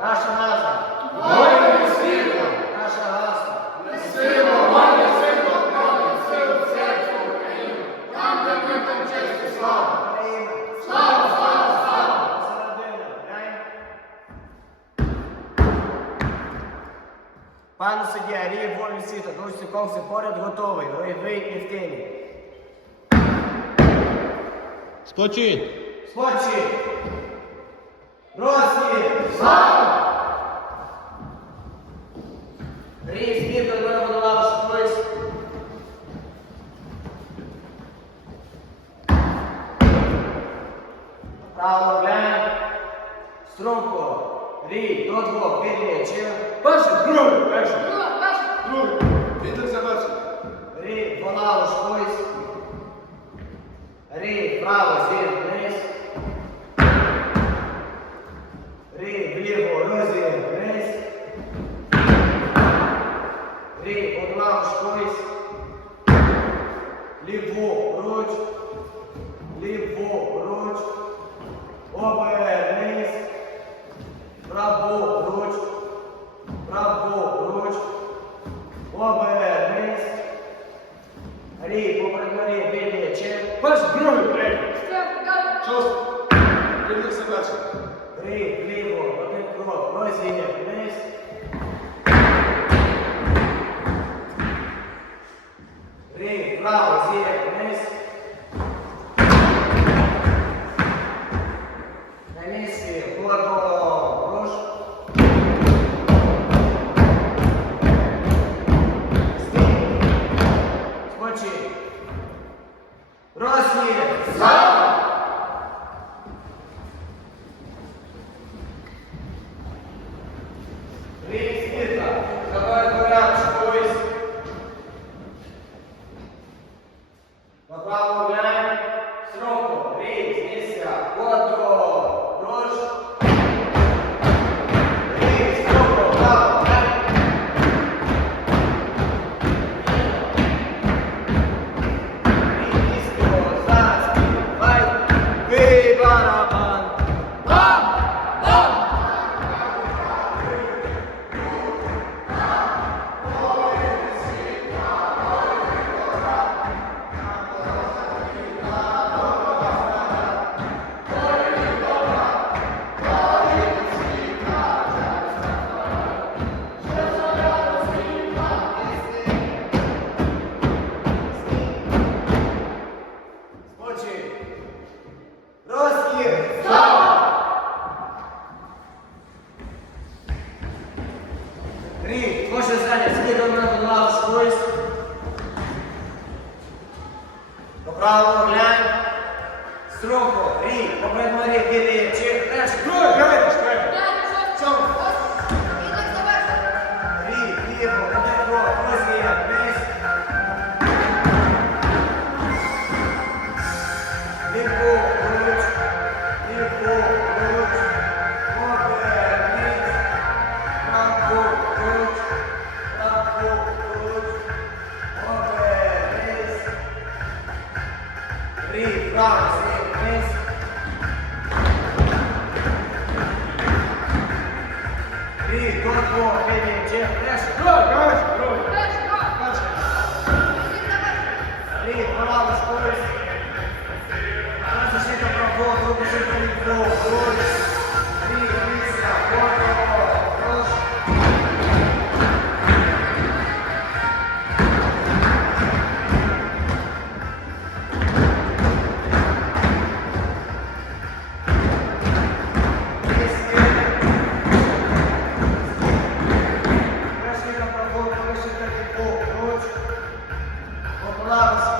Наша назва. Воїни світла, Наша гасло. сила, мати, світло, правда, сила, серце України. Там, де ми там честь і слава. Україна. Слава, слава, слава! Середина. Глянь. Пане суддя, рій волі світу, друзі, все поряд готовий, бойовий і в тилі. Спочинь! Спочі! Струнко. Рік, до двох, підлє, чи Перший, другий, перший. вліво, розвір, вниз. Рік, одна шкось. Ліво, руч. Ліво, руч. Обернись. Право, руч. Право, руч. Обернись. Рік, по предмарі, білі, чек. Перший, другий, третій. Шостий. Відео завершено. Рік, ліво, один крок, розігня, вниз. Рік, Направо глянь, Павло, глянь, Струху, рій, попридморі, білі, чи теж. Ну, глянь, шпиль. Чому? Рій, ліво, ліво, розвія, вниз. Ліво. Good. Allah